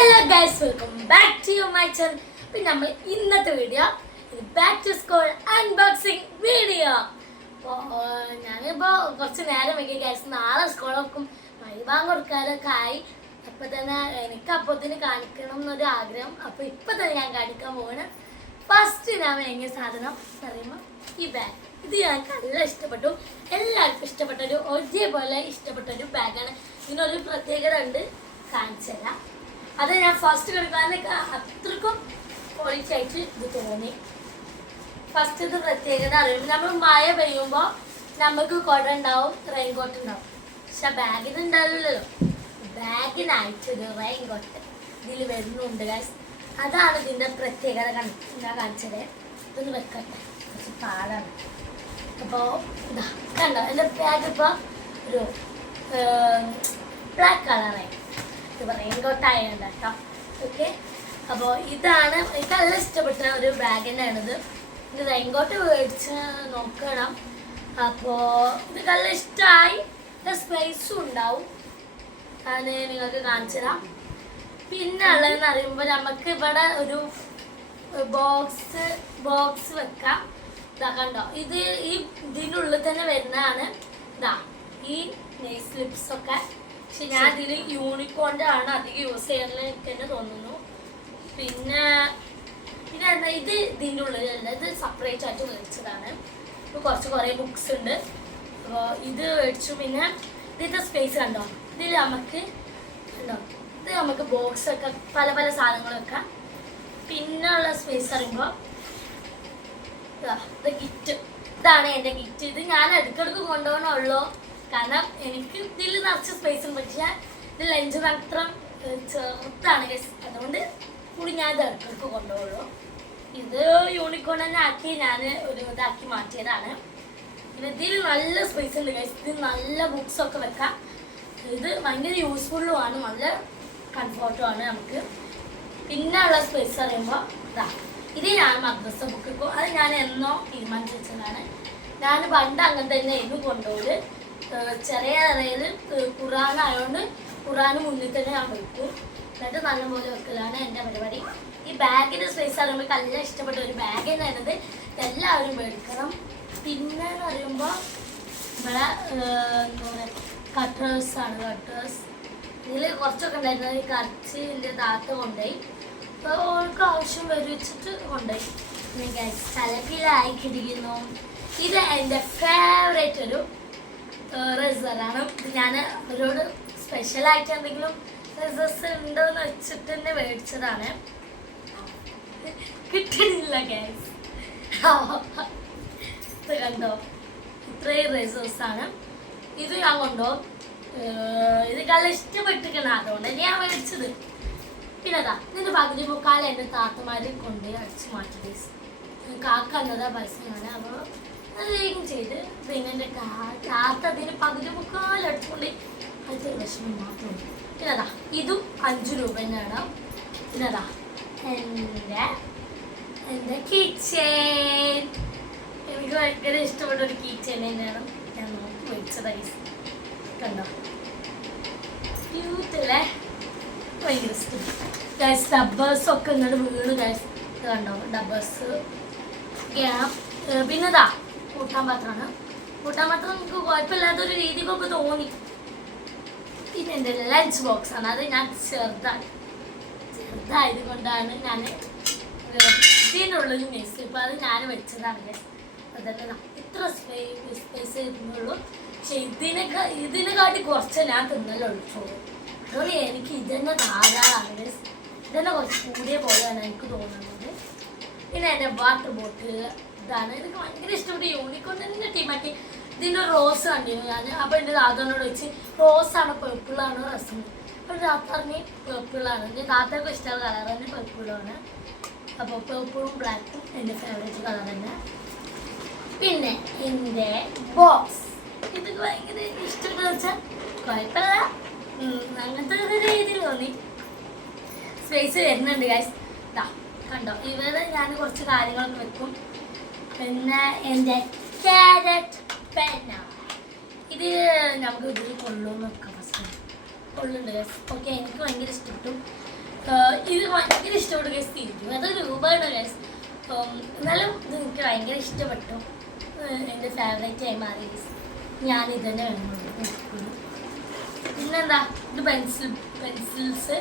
Hello guys welcome back to you my channel പിന്നെ നമ്മൾ ഇന്നത്തെ വീഡിയോ ഇത് back to school unboxing video അപ്പോൾ ഞാനിപ്പോൾ കുറച്ച് നേരം വൈകി ഗൈസ് നാളെ സ്കൂൾ വെക്കും വൈവാൻ കൊടുക്കാറൊക്കെ ആയി. അപ്പം തന്നെ എനിക്ക് അപ്പോഴത്തേന് കാണിക്കണം എന്നൊരു ആഗ്രഹം. അപ്പോൾ ഇപ്പം തന്നെ ഞാൻ കാണിക്കാൻ പോവാണ്. ഫസ്റ്റ് ഞാൻ വാങ്ങിയ സാധനം. എന്ന് പറയുമ്പോൾ ഈ ബാഗ് ഇത് ഞങ്ങൾക്ക് നല്ല ഇഷ്ടപ്പെട്ടു. എല്ലാവർക്കും ഇഷ്ടപ്പെട്ട ഒരു ഒരേപോലെ ഇഷ്ടപ്പെട്ട ഒരു ബാഗാണ് ഇതിനൊരു പ്രത്യേകത ഉണ്ട്. കാണിച്ചു തരാം അത് ഞാൻ ഫസ്റ്റ് കളിക്കാനൊക്കെ അത്രക്കും ക്വാളിറ്റി ആയിട്ട് ഇത് തോന്നി. ഫസ്റ്റ് ഇത് പ്രത്യേകത അറിയും നമ്മൾ മഴ പെയ്യുമ്പോൾ നമുക്ക് കുട ഉണ്ടാവും റെയിൻകോട്ട് ഉണ്ടാവും. പക്ഷെ ബാഗിന് ഉണ്ടാവില്ലല്ലോ ബാഗിനായിട്ടൊരു റെയിൻ റെയിൻകോട്ട് ഇതിൽ വരുന്നുണ്ട് ഗൈസ് അതാണ് ഇതിന്റെ പ്രത്യേകത ഞാൻ കാണിച്ചത്. ഇതൊന്ന് വെക്കട്ടെ. കുറച്ച് പാടാണ്. അപ്പോൾ ഇതാ കണ്ടോ? എന്റെ ബാഗ് ഇപ്പോൾ ഒരു ബ്ലാക്ക് കളറായി ഇത് റെയിൻകോട്ടായുണ്ട് കേട്ടോ. ഓക്കെ? അപ്പോൾ ഇതാണ് എനിക്ക് നല്ല ഇഷ്ടപ്പെട്ട ഒരു ബാഗ് തന്നെയാണിത്. ഇത് റെയിൻകോട്ട് മേടിച്ച് നോക്കണം. അപ്പോൾ ഇത് നല്ല ഇഷ്ടമായി സ്പേസും ഉണ്ടാവും. അത് നിങ്ങൾക്ക് കാണിച്ചു തരാം. പിന്നെ ഉള്ളതെന്ന് പറയുമ്പോൾ നമുക്ക് ഇവിടെ ഒരു ബോക്സ് ബോക്സ് വെക്കാം. ഇതാ കണ്ടോ? ഇത് ഈ ഇതിനുള്ളിൽ തന്നെ വരുന്നതാണ്. ഇതാ ഈ നെയ് സ്ലിപ്സ് ഒക്കെ ഞാൻ ഇതിൽ യൂണിക്കോണിന്റെ ആണ് അധികം യൂസ് ചെയ്യാറില്ല എനിക്ക് തന്നെ തോന്നുന്നു. പിന്നെ പിന്നെ ഇത് ഇതിന്റെ ഉള്ളിലല്ല ഇത് സെപ്പറേറ്റ് ആയിട്ട് മേടിച്ചതാണ്. ഇപ്പോൾ കുറച്ച് കുറേ ബുക്സ് ഉണ്ട്. അപ്പോൾ ഇത് മേടിച്ചു. പിന്നെ ഇതിന്റെ സ്പേസ് കണ്ടോ? ഇതിൽ നമുക്ക് കണ്ടോ? ഇത് നമുക്ക് ബോക്സ് ഒക്കെ പല പല സാധനങ്ങൾ വെക്കാം പിന്നെ ഉള്ള സ്പേസ് പറയുമ്പോൾ ഇത് കിറ്റ് ഇതാണ് എന്റെ ഗിറ്റ് ഇത് ഞാൻ ഇടയ്ക്കിടയ്ക്ക് കൊണ്ടുപോകണുള്ളൂ കാരണം എനിക്ക് നിറച്ച് സ്പേസ് ഉണ്ട് പക്ഷേ ഇത് ലഞ്ച് മാത്രം ചെറുത്താണ്. അതുകൊണ്ട് കൂടി ഞാൻ ഇത് ഇടയ്ക്കിടയ്ക്ക് കൊണ്ടുപോകുള്ളൂ. ഇത് യൂണിക്കോൺ തന്നെ ആക്കി ഞാൻ ഒരു ഇതാക്കി മാറ്റിയതാണ്. ഇതിൽ നല്ല സ്പേസ് ഉണ്ട് ഗൈസ് ഇതിൽ നല്ല ബുക്സ് ഒക്കെ വെക്കാം. ഇത് ഭയങ്കര യൂസ്ഫുള്ളും ആണ് നല്ല കംഫോർട്ടും ആണ് നമുക്ക്. പിന്നെ ഉള്ള സ്പേസ് പറയുമ്പോൾ ഇതാ ഇത് ഞാൻ മദ്രസ ബുക്ക് ഇപ്പോൾ അത് ഞാൻ എന്നോ തീരുമാനിച്ചു വെച്ചതാണ്. ഞാൻ പണ്ട് അങ്ങനെ തന്നെ ആയിരുന്നു കൊണ്ടുപോയി ചെറിയ അറയിൽ ഖുറാനായതുകൊണ്ട് ഖുറാന് മുന്നിൽ തന്നെ ഞാൻ വെക്കും. എന്നിട്ട് നല്ലപോലെ വെക്കലാണ് എന്റെ പരിപാടി. ഈ ബാഗിന്റെ സ്പേസ് പറയുമ്പോൾ നല്ല ഇഷ്ടപ്പെട്ട ഒരു ബാഗ് തന്നെയാണത് എല്ലാവരും മേടിക്കണം. പിന്നെ എന്ന് പറയുമ്പോൾ ഇവിടെ എന്താ പറയുക കട്ടേഴ്സ് ആണ് കട്ടേഴ്സ് ഇതിൽ കുറച്ചൊക്കെ ഉണ്ടായിരുന്നത് ഈ കറച്ച് എന്റെ താത്ത കൊണ്ടുപോയി. അപ്പോൾ ഓൾക്ക് ആവശ്യം വരുവിച്ചിട്ട് കൊണ്ടുപോയി. പിന്നെ കിടിക്കുന്നു. ഇത് എന്റെ ഫേവറേറ്റ് ഒരു റിസറാണ് ഞാൻ അവരോട് സ്പെഷ്യലായിട്ട് എന്തെങ്കിലും റിസസ് ഉണ്ടോ എന്ന് വെച്ചിട്ട് തന്നെ മേടിച്ചതാണ്. കിട്ടുന്നില്ല ഗ്യാസ് ഇത് കണ്ടോ? ഇത്രയും ആണ്. ഇത് ഞാൻ കൊണ്ടോ? ഇത് നല്ല ഇഷ്ടപ്പെട്ടിരിക്കണം അതുകൊണ്ട് ഞാൻ മേടിച്ചത്. പിന്നെ നിന്റെ പകുതി മുക്കാൽ എന്റെ താത്തമാരെ കൊണ്ട് അടിച്ചു മാറ്റി. കാക്ക എന്നതാ പരസ്യമാണ് അപ്പോൾ വേഗം ചെയ്ത് പിന്നെ എന്റെ കാത്ത് അതിന് പകുതി മുക്കാൽ അടിച്ചുകൊണ്ട് അതിന്റെ വിഷമം മാത്രമുണ്ട് പിന്നെ അതാ ഇതും അഞ്ച് രൂപ തന്നെയാണ് പിന്നെ അതാ എന്റെ എന്റെ കിച്ചൻ എനിക്ക് ഭയങ്കര ഇഷ്ടപ്പെട്ട ഒരു കിച്ചൻ തന്നെയാണ്. ഞാൻ നോക്കി മേടിച്ചത്. കണ്ടോ? ക്യൂത്തല്ലേ ഭയങ്കര ഇഷ്ടം. ഗൈസ് ഡബ്ബേഴ്സ് ഒക്കെ ഇങ്ങോട്ട് വീണ് ഗൈസ് കണ്ടോ? ഡബ്ബേഴ്സ് പിന്നെ ഇതാ കൂട്ടാൻ പാത്രമാണ്. കൂട്ടാൻ പാത്രം നമുക്ക് കുഴപ്പമില്ലാത്തൊരു രീതിക്കൊക്കെ തോന്നി. പിന്നെ എന്റെ ലഞ്ച് ബോക്സ് ആണ്. അത് ഞാൻ ചെറുതാണ് ചെറുതായത് കൊണ്ടാണ് ഞാൻ ഇതിനുള്ളൊരു മെസ് ഇപ്പോൾ അത് ഞാൻ വെച്ചതാണ്. അതല്ല ഇത്ര സ്പേസ് ഇരുന്നുള്ളൂ. പക്ഷെ ഇതിനൊക്കെ ഇതിനെക്കാട്ടി കുറച്ച് ഞാൻ തിന്നലുള്ളൂ. ചോറ് അതുകൊണ്ട് എനിക്ക് ഇതന്നെ ധാരാളമാണ്. ഇതന്നെ കുറച്ച് കൂടിയ പോലെയാണ് എനിക്ക് തോന്നുന്നത്. പിന്നെ എന്റെ വാട്ടർ ബോട്ടിൽ ഇതാണ്. എനിക്ക് ഭയങ്കര ഇഷ്ടപ്പെട്ട യൂണിക്കോൺ തന്നെ ടീമാക്കി ഇതിന്റെ റോസ് കണ്ടിരുന്നു ഞാൻ. അപ്പോൾ എന്റെ താത്തനോട് വെച്ച് റോസാണ് പേർപ്പിളാണ് രസം? അപ്പോൾ താത്ത പറഞ്ഞ് പേർപ്പിളാണ് എന്റെ താത്തക്ക് ഇഷ്ടമുള്ള കളർ തന്നെ പേർപ്പിളാണ് അപ്പോൾ പേർപ്പിളും ബ്ലാക്കും എന്റെ ഫേവറേറ്റ് കളർ തന്നെ. പിന്നെ എന്റെ ബോക്സ് ഇത് ഭയങ്കര ഇഷ്ടമെന്ന് വെച്ചാൽ കുഴപ്പമില്ല. അങ്ങനത്തെ ഒരു രീതിയിൽ തോന്നി. സ്പേസ് വരുന്നുണ്ട് ഗൈസ് കണ്ടോ? ഇവിടെ ഞാൻ കുറച്ച് കാര്യങ്ങളൊക്കെ വെക്കും. പിന്നെ എന്റെ ക്യാരറ്റ് പെന്ന. ഇത് നമുക്ക് ഇതിൽ കൊള്ളുമെന്ന് നോക്കാം ഫസ്റ്റ് കൊള്ളുന്നുണ്ട് ഗസ് ഓക്കെ എനിക്ക് ഭയങ്കര ഇഷ്ടപ്പെട്ടു ഇത് ഭയങ്കര ഇഷ്ടപ്പെട്ടു ഗസ് ഇരുപത് രൂപയാണ് ഗസ് എന്നാലും ഇത് എനിക്ക് ഭയങ്കര ഇഷ്ടപ്പെട്ടു. എന്റെ ഫേവറേറ്റ് ആയി മാറി ഗസ് ഞാൻ ഇതന്നെ വേണം പിന്നെന്താ? ഇത് പെൻസിൽ പെൻസിൽസ്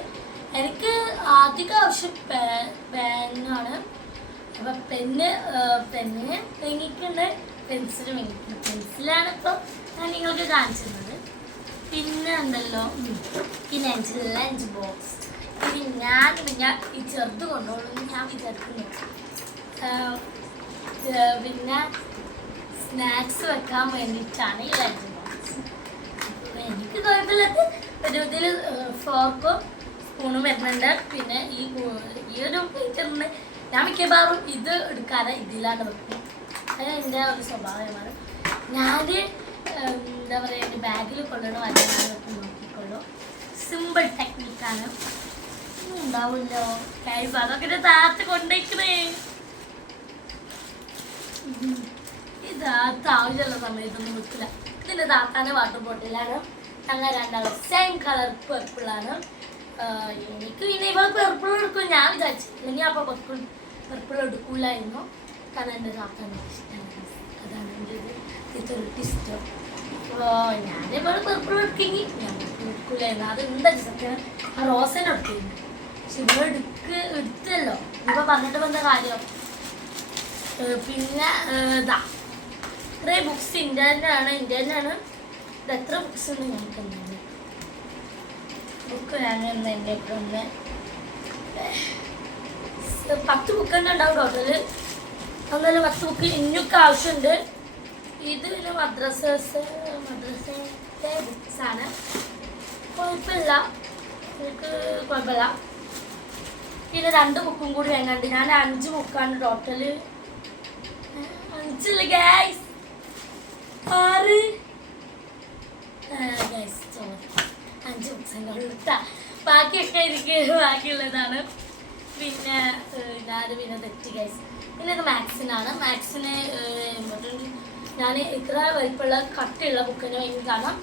എനിക്ക് അധികം ആവശ്യം പെന്നാണ് അപ്പം പെന്ന് പെന്നിന് വാങ്ങിക്കുന്നുണ്ട് പെൻസിൽ വാങ്ങിക്കുന്നത് പെൻസിലാണ് ഇപ്പോൾ ഞാൻ നിങ്ങൾക്ക് കാണിച്ചിരുന്നത്. പിന്നെ ഉണ്ടല്ലോ പിന്നെ അഞ്ച് ലഞ്ച് ബോക്സ്. ഇത് ഞാൻ പിന്നെ ഈ ചെറുത് കൊണ്ടുപോകുന്നു ഞാൻ വിചാരിക്കുന്നു. പിന്നെ സ്നാക്സ് വെക്കാൻ വേണ്ടിയിട്ടാണ് ഈ ലഞ്ച് ബോക്സ്. എനിക്ക് കുഴപ്പമില്ലാത്ത ഒരു ഇതിൽ ഫോർക്കും സ്പൂണും വരുന്നുണ്ട്. പിന്നെ ഈ ഈ ഒരു പ്ലേറ്ററിന് ഞാൻ മിക്കവാറും ഇത് എടുക്കാതെ ഇതിലാണ് വെക്കും അത് എന്റെ ഒരു സ്വഭാവമാണ് ഞാൻ എന്താ പറയുക എന്റെ ബാഗിൽ കൊള്ളണോ അല്ലെങ്കിൽ നോക്കിക്കൊള്ളൂ സിമ്പിൾ ടെക്നിക്കാണ് ഉണ്ടാവില്ലോ കഴിവ് അതൊക്കെ താത്ത് കൊണ്ടേക്കണേ. താത്ത ആവശ്യമുള്ള സമയത്തൊന്നും വെക്കില്ല ഇതിന്റെ താത്താന്റെ വാട്ടർ ബോട്ടിലാണ് ഞങ്ങൾ രണ്ടാളും സെയിം കളർ പെർപ്പിളാണ് എനിക്ക് പിന്നെ ഇവൾ പെർപ്പിൾ എടുക്കും ഞാൻ വിചാരിച്ചു. ഇനി അപ്പോൾ പെർപ്പിൾ പെർപ്പിൾ എടുക്കില്ലായിരുന്നു കാരണം എന്റെ താത്താന്റെ അതാണ് എന്റെ ഒരു ഇതൊരു ഇഷ്ടം അപ്പോൾ ഞാൻ ഇവൾ പെർപ്പിൾ എടുക്കെങ്കിൽ ഞാൻ പെർപ്പിൾ എടുക്കില്ലായിരുന്നു അത് എന്താ സത്യം? ആ റോസനെ എടുക്കുന്നു പക്ഷെ ഇവൾ എടുക്ക് എടുത്തല്ലോ. ഇപ്പം പറഞ്ഞിട്ട് വന്ന കാര്യം. പിന്നെ ഇതാ ഇത്രയും ബുക്സ് ഇന്ത്യ തന്നെയാണ്. ഇന്ത്യ തന്നെയാണ്. ഇത് എത്ര ബുക്സ് ഉണ്ട് ഞങ്ങൾക്ക് ബുക്ക് ഒന്ന് എന്റെ ഒന്ന് പത്ത് ബുക്ക് തന്നെ ഉണ്ടാവും ടോട്ടൽ. എന്നാലും പത്ത് ബുക്ക് ഇനിയൊക്കെ ആവശ്യമുണ്ട്. ഇത് പിന്നെ മദ്രസ മദ്രസത്തെ ബുക്സാണ്. കുഴപ്പമില്ല. എനിക്ക് കുഴപ്പമില്ല. പിന്നെ രണ്ട് ബുക്കും കൂടി വേങ്ങാണ്ട് ഞാൻ അഞ്ച് ബുക്കാണ് ടോട്ടൽ. അഞ്ചില്ല ഗൈസ് ആറ് ഗൈസ് ഉള്ളൂ ബാക്കിയൊക്കെ എനിക്ക് ബാക്കിയുള്ളതാണ്. പിന്നെ ഞാൻ പിന്നെ തെറ്റി ഗൈസ് പിന്നെ ഇത് മാത്സിനാണ്. മാത്സിന് ഞാൻ ഇത്ര വലിപ്പമുള്ള കട്ടിയുള്ള ബുക്കിന് എനിക്ക് കാണാം.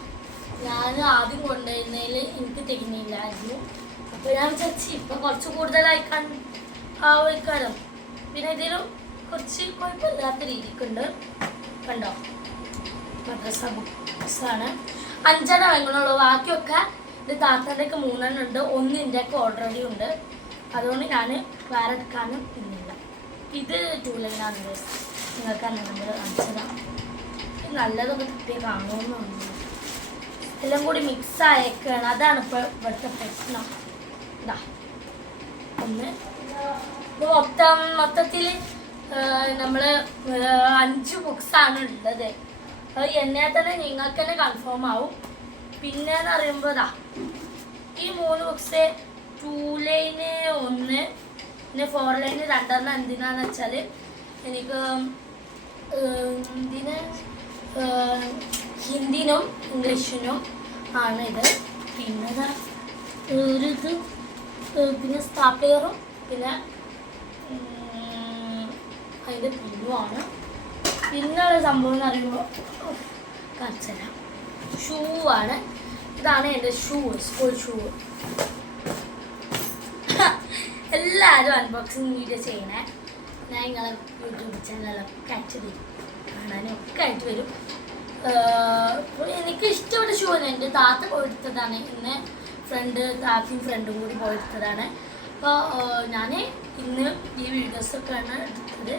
ഞാൻ ആദ്യം കൊണ്ടുവരുന്നതിൽ എനിക്ക് തികഞ്ഞില്ലായിരുന്നു. അപ്പോൾ ഞാൻ വിചാരിച്ചു ഇപ്പം കുറച്ച് കൂടുതലായി കൺ ആവുമായിക്കാരം പിന്നെ ഇതിലും കുറച്ച് കുഴപ്പമില്ലാത്ത രീതിക്കുണ്ട്. കണ്ടോ? മദ്രസ ബുക്സാണ് അഞ്ചെണ്ണം വാങ്ങണുള്ളൂ ബാക്കിയൊക്കെ ഇത് താത്തയുടെയൊക്കെ മൂന്നെണ്ണം ഉണ്ട് ഒന്ന് ഇന്റെ ഒക്കെ ഓൾറെഡി ഉണ്ട്. അതുകൊണ്ട് ഞാൻ വേറെ എടുക്കാനും ഇന്നില്ല ഇത് ടൂ നിങ്ങൾക്ക് അങ്ങനെ ഇത് നല്ലതൊക്കെ കിട്ടിയ കാണുമെന്നുണ്ട് എല്ലാം കൂടി മിക്സ് ആയേക്കാണ്. അതാണ് ഇപ്പോൾ ഇവിടുത്തെ പ്രശ്നം. ഇതാ ഒന്ന്. മൊത്തം മൊത്തത്തിൽ നമ്മൾ അഞ്ച് ബുക്സാണ് ഉള്ളത്. അത് എന്നെ തന്നെ നിങ്ങൾക്ക് തന്നെ കൺഫേം ആവും. പിന്നെ എന്ന് പറയുമ്പോൾ ഇതാ ഈ മൂന്ന് ബുക്സ് ടൂ ലൈന് ഒന്ന് പിന്നെ ഫോർ ലൈന് രണ്ടെണ്ണം എന്തിനാന്ന് വെച്ചാൽ എനിക്ക് എന്തിന് ഹിന്ദിനും ഇംഗ്ലീഷിനും ആണ് ഇത്. പിന്നെ ഒരു ഇത് പിന്നെ സ്റ്റാപ്ലെയറും പിന്നെ അതിന്റെ പിന്നുമാണ് പിന്നുള്ള സംഭവം എന്ന് പറയുമ്പോൾ കാണിച്ചല്ല ഷൂ ആണ്. ഇതാണ് എന്റെ ഷൂ സ്കൂൾ ഷൂ എല്ലാവരും അൺബോക്സിങ് വീഡിയോ ചെയ്യണേ. ഞാൻ നിങ്ങളെ യൂട്യൂബ് ചാനലൊക്കെ അയച്ചു തരും കാണാനും ഒക്കെ അയച്ചു വരും. എനിക്ക് ഇഷ്ടപ്പെട്ട ഷൂ ആണ് എന്റെ താത്ത പോയെടുത്തതാണ്. ഇന്ന് ഫ്രണ്ട് താത്തയും ഫ്രണ്ടും കൂടി പോയെടുത്തതാണ്. അപ്പോൾ ഞാൻ ഇന്ന് ഈ വീഡിയോസൊക്കെയാണ് എടുത്തത്.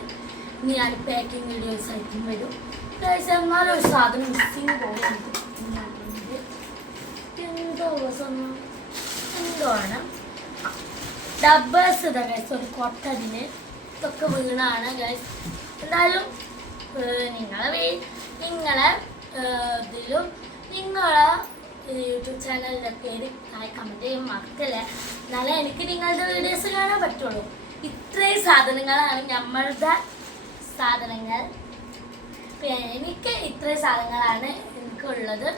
ഇനി ഞാൻ പാക്കിംഗ് വീഡിയോസ് ആയിട്ടും വരും. എന്നാലും ഒരു സാധനം മിസ്സിങ് പോകും എനിക്ക്. എന്തോ സംഭവം എന്തോ ആണ് ഡബ്ബേഴ്സ് ഇതാ ഗൈസ് ഒരു കൊട്ടതിന് ഇതൊക്കെ വീണാണ് ഗൈസ് എന്തായാലും നിങ്ങളെ നിങ്ങളെ ഇതിലും നിങ്ങളെ യൂട്യൂബ് ചാനലിന്റെ പേര് താഴെ കമന്റ് ചെയ്യാൻ മറക്കല്ലേ? എന്നാലേ എനിക്ക് നിങ്ങളുടെ വീഡിയോസ് കാണാൻ പറ്റുള്ളൂ. ഇത്രയും സാധനങ്ങളാണ് നമ്മളുടെ സാധനങ്ങൾ. എനിക്ക് ഇത്രയും സാധനങ്ങളാണ് എനിക്കുള്ളത്.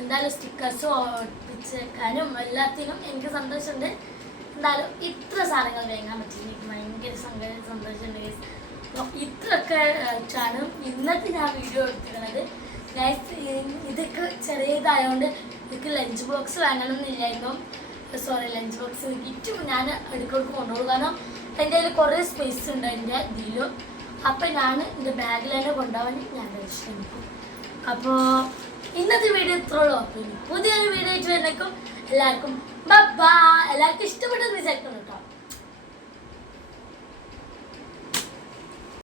എന്തായാലും സ്റ്റിക്കേഴ്സും ഒട്ടിച്ചേക്കാനും എല്ലാത്തിനും എനിക്ക് സന്തോഷമുണ്ട്. എന്തായാലും ഇത്ര സാധനങ്ങൾ വേങ്ങാൻ പറ്റില്ല എനിക്ക് ഭയങ്കര സങ്കടം സന്തോഷമുണ്ട് ഇത്രയൊക്കെ ആണ് ഇന്നത്തെ ഞാൻ വീഡിയോ എടുത്തിരുന്നത് ഞാൻ ഇതൊക്കെ ചെറിയതായതുകൊണ്ട് എനിക്ക് ലഞ്ച് ബോക്സ് വാങ്ങണമെന്നില്ലായിരുന്നു സോറി ലഞ്ച് ബോക്സ് കിറ്റും ഞാൻ ഇടയ്ക്കിടയ്ക്ക് കൊണ്ടുപോകും. കാരണം എന്റെ കയ്യിൽ കുറേ സ്പേസ് ഉണ്ട് എന്റെ ഇതിലും. അപ്പം ഞാൻ എന്റെ ബാഗിൽ തന്നെ കൊണ്ടുപോകാൻ ഞാൻ ശ്രമിക്കും അപ്പോൾ ഇന്നത്തെ വീഡിയോ ഇത്രയുള്ളൂ. പുതിയൊരു വീഡിയോ ആയിട്ട് വരുന്നേക്കും എല്ലാവർക്കും ബബ്ബാ എല്ലാവർക്കും ഇഷ്ടപ്പെട്ടെന്ന് വിചാരിക്കുന്നു.